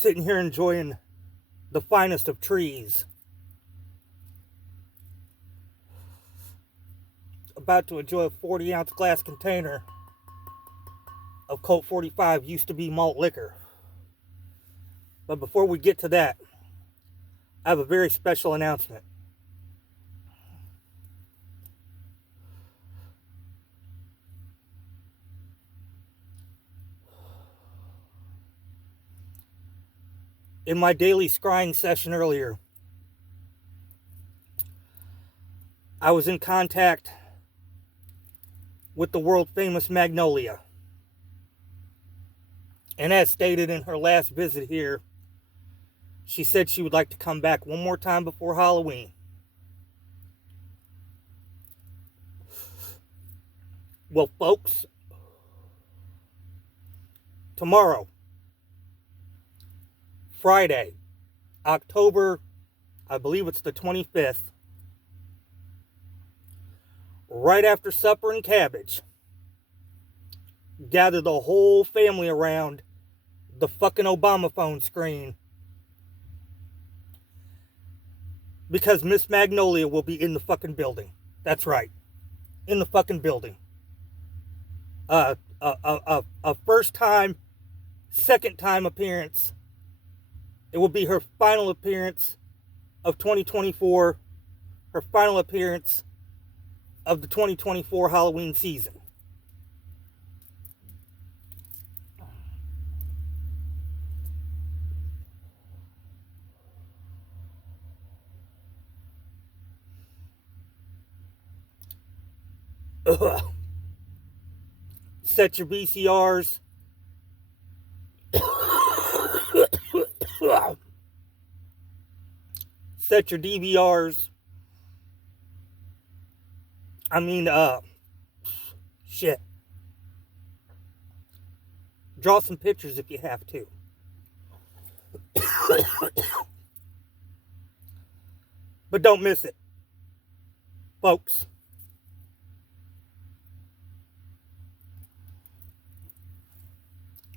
sitting here enjoying the finest of trees. About to enjoy a 40-ounce glass container of Colt 45, used to be malt liquor. But before we get to that, I have a very special announcement. In my daily scrying session earlier, I was in contact with the world famous Magnolia. And as stated in her last visit here, she said she would like to come back one more time before Halloween. Well, folks, tomorrow, Friday, October, I believe it's the 25th, right after supper and cabbage, gather the whole family around the fucking Obama phone screen, because Miss Magnolia will be in the fucking building. That's right, in the fucking building. A first time, second time appearance. It will be her final appearance of 2024, her final appearance of the 2024 Halloween season. Ugh. Set your VCRs. Set your DVRs. Shit. Draw some pictures if you have to. But don't miss it, folks.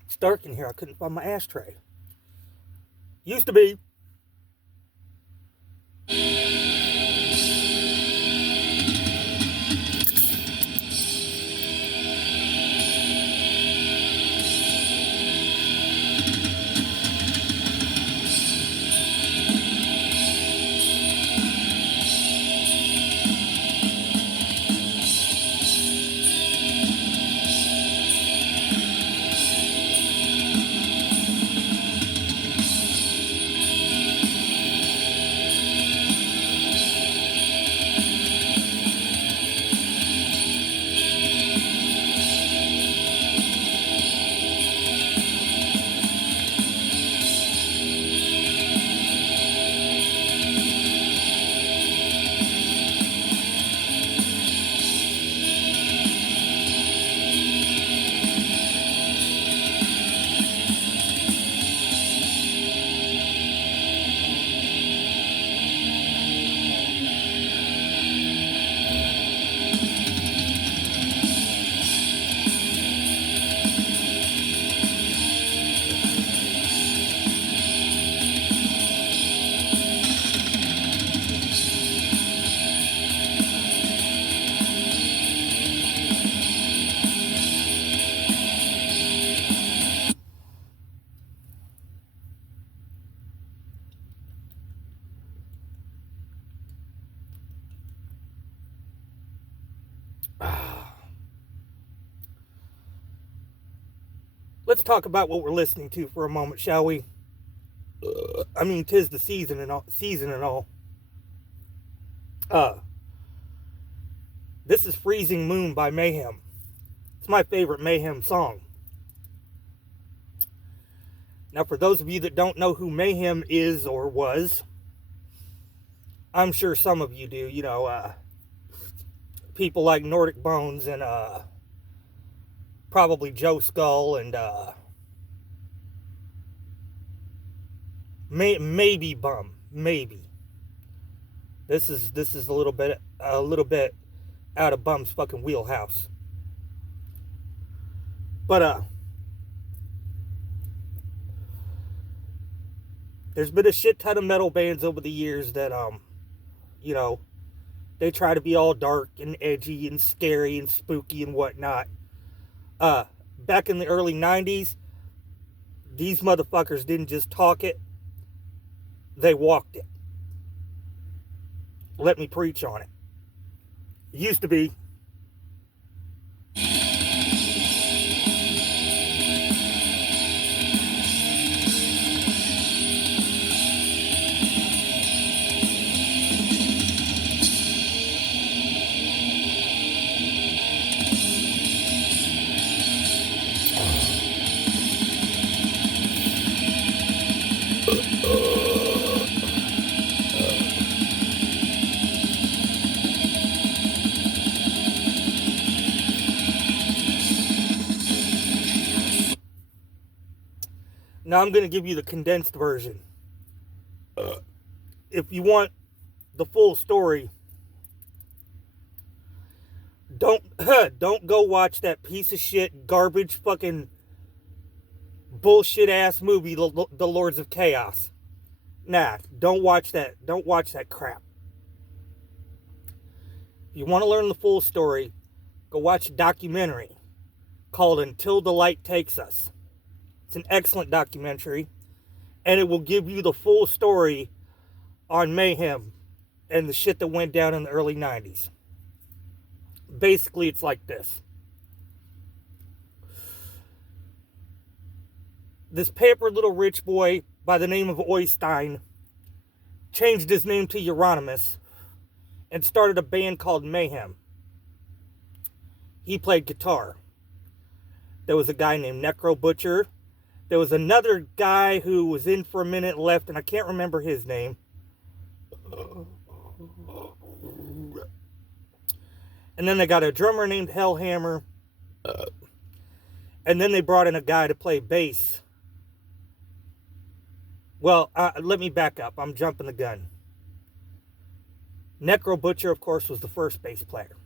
It's dark in here. I couldn't find my ashtray. Used to be. Let's talk about what we're listening to for a moment, shall we? 'Tis the season and all. This is Freezing Moon by Mayhem. It's my favorite Mayhem song. Now, for those of you that don't know who Mayhem is or was, I'm sure some of you do. People like Nordic Bones and probably Joe Skull and maybe Bum. Maybe. This is a little bit out of Bum's fucking wheelhouse. But There's been a shit ton of metal bands over the years that, you know, they try to be all dark and edgy and scary and spooky and whatnot. Back in the early 90s, these motherfuckers didn't just talk it, they walked it. Let me preach on it. It used to be. Now I'm going to give you the condensed version. If you want the full story, don't go watch that piece of shit, garbage, fucking bullshit ass movie, The Lords of Chaos. Nah, don't watch that. Don't watch that crap. If you want to learn the full story, go watch a documentary called Until the Light Takes Us. It's an excellent documentary, and it will give you the full story on Mayhem and the shit that went down in the early 90s. Basically, it's like this. This pampered little rich boy by the name of Oystein changed his name to Euronymous and started a band called Mayhem. He played guitar. There was a guy named Necro Butcher. There was another guy who was in for a minute and left, and I can't remember his name. And then they got a drummer named Hellhammer. And then they brought in a guy to play bass. Well, let me back up. I'm jumping the gun. Necro Butcher, of course, was the first bass player.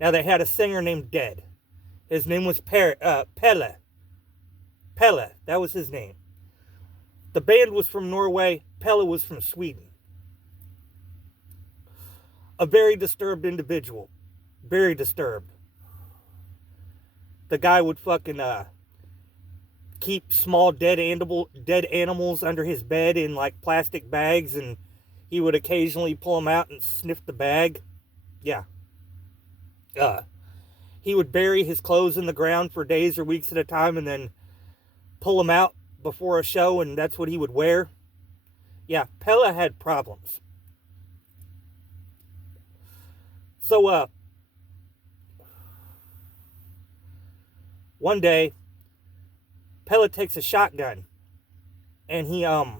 Now, they had a singer named Dead. His name was Pelle. Pelle, that was his name. The band was from Norway. Pelle was from Sweden. A very disturbed individual. Very disturbed. The guy would fucking keep small dead animals under his bed in like plastic bags, and he would occasionally pull them out and sniff the bag. Yeah. He would bury his clothes in the ground for days or weeks at a time and then pull them out before a show, and that's what he would wear. Yeah, Pelle had problems. So, one day, Pelle takes a shotgun, and he, how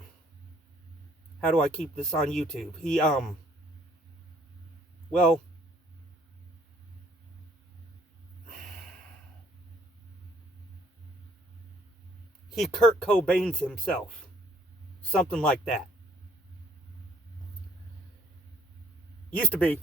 do I keep this on YouTube? He, well, he Kurt Cobains himself. Something like that. Used to be.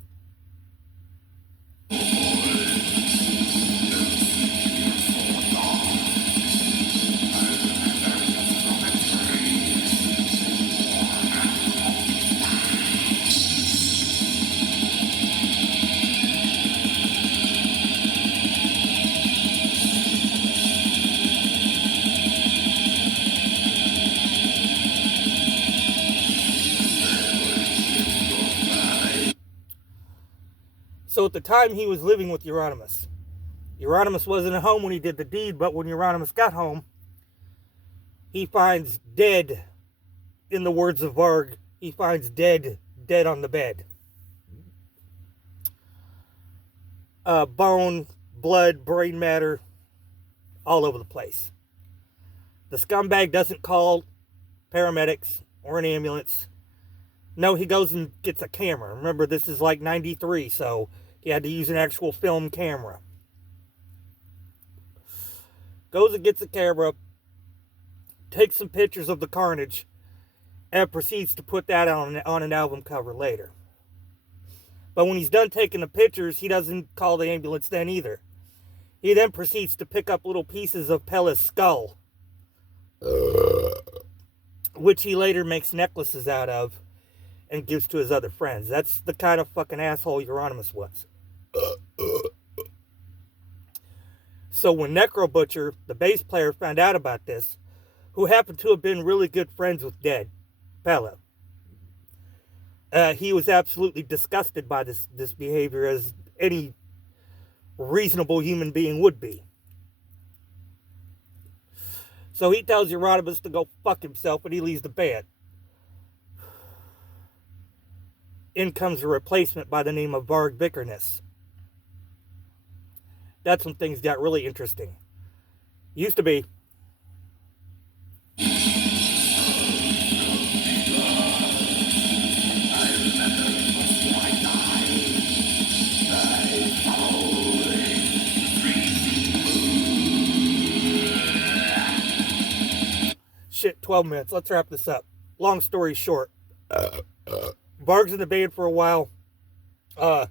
So at the time, he was living with Euronymous. Euronymous wasn't at home when he did the deed, but when Euronymous got home, he finds dead, in the words of Varg, he finds dead on the bed. Bone, blood, brain matter, all over the place. The scumbag doesn't call paramedics or an ambulance. No, he goes and gets a camera. Remember, this is like 93, so he had to use an actual film camera. Goes and gets a camera, takes some pictures of the carnage, and proceeds to put that on an album cover later. But when he's done taking the pictures, he doesn't call the ambulance then either. He then proceeds to pick up little pieces of Pelle's skull which he later makes necklaces out of and gives to his other friends. That's the kind of fucking asshole Euronymous was. So when Necro Butcher, the bass player, found out about this, who happened to have been really good friends with Dead, Pella, he was absolutely disgusted by this behavior, as any reasonable human being would be. So he tells Euronymous to go fuck himself, and he leaves the band. In comes a replacement by the name of Varg Vikernes. That's when things got really interesting. Used to be. Shit, 12 minutes. Let's wrap this up. Long story short. Varg's in the band for a while. Him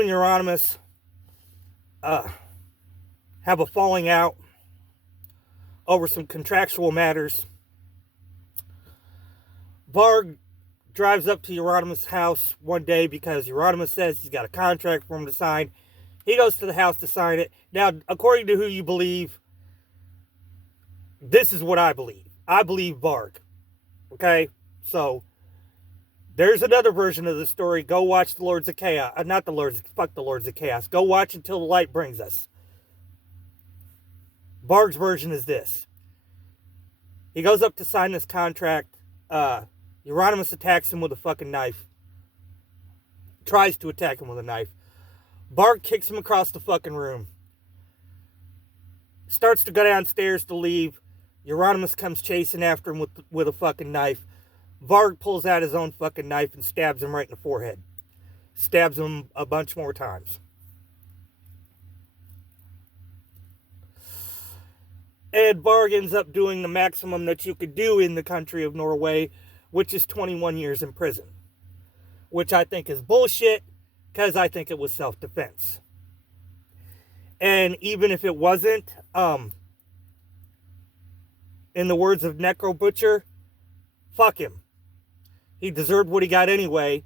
and Euronymous have a falling out over some contractual matters. Varg drives up to Euronymous' house one day because Euronymous says he's got a contract for him to sign. He goes to the house to sign it. Now, according to who you believe, this is what I believe. I believe Varg. Okay? So, there's another version of the story. Go watch the Lords of Chaos. Fuck the Lords of Chaos. Go watch Until the Light Brings Us. Varg's version is this. He goes up to sign this contract. Euronymous attacks him with a fucking knife. Tries to attack him with a knife. Varg kicks him across the fucking room. Starts to go downstairs to leave. Euronymous comes chasing after him with a fucking knife. Varg pulls out his own fucking knife and stabs him right in the forehead. Stabs him a bunch more times. And Varg ends up doing the maximum that you could do in the country of Norway, which is 21 years in prison. Which I think is bullshit, because I think it was self-defense. And even if it wasn't, in the words of Necro Butcher, fuck him. He deserved what he got anyway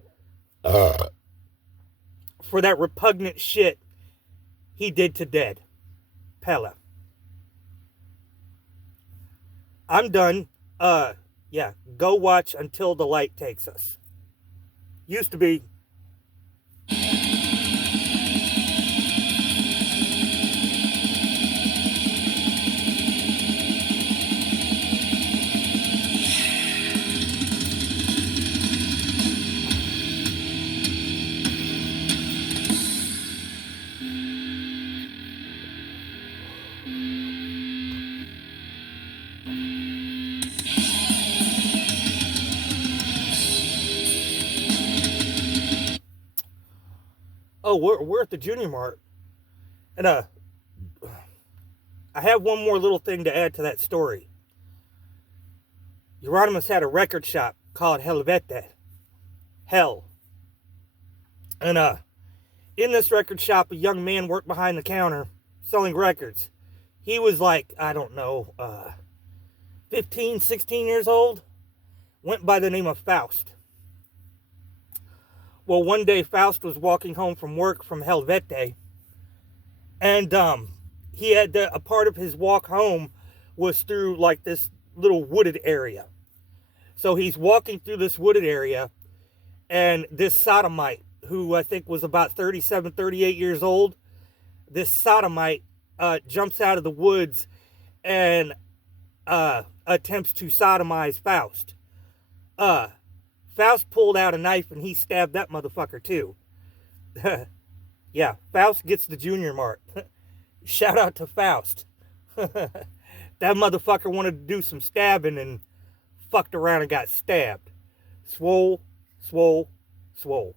for that repugnant shit he did to Dead. Pella. I'm done. Yeah, go watch Until the Light Takes Us. Used to be. Oh, we're at the Junior Mart. And I have one more little thing to add to that story. Euronymous had a record shop called Helvete. Hell. And in this record shop, a young man worked behind the counter selling records. He was like, I don't know, 15, 16 years old. Went by the name of Faust. Well, one day Faust was walking home from work from Helvete, and he had a part of his walk home was through like this little wooded area. So he's walking through this wooded area, and this sodomite, who I think was about 37, 38 years old, this sodomite jumps out of the woods and attempts to sodomize Faust. Faust pulled out a knife and he stabbed that motherfucker too. Yeah, Faust gets the Junior Mart. Shout out to Faust. That motherfucker wanted to do some stabbing and fucked around and got stabbed. Swole, swole, swole.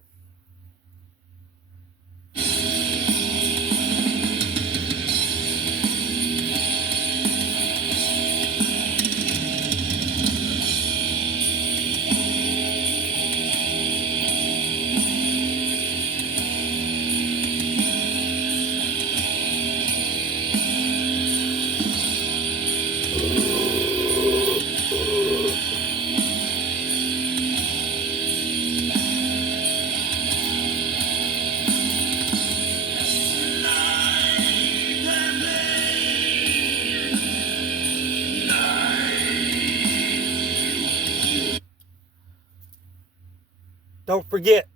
Don't forget,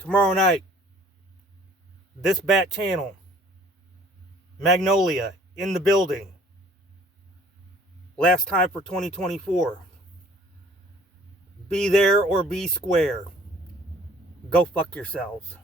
tomorrow night, this Bat channel, Magnolia, in the building. Last time for 2024. Be there or be square. Go fuck yourselves.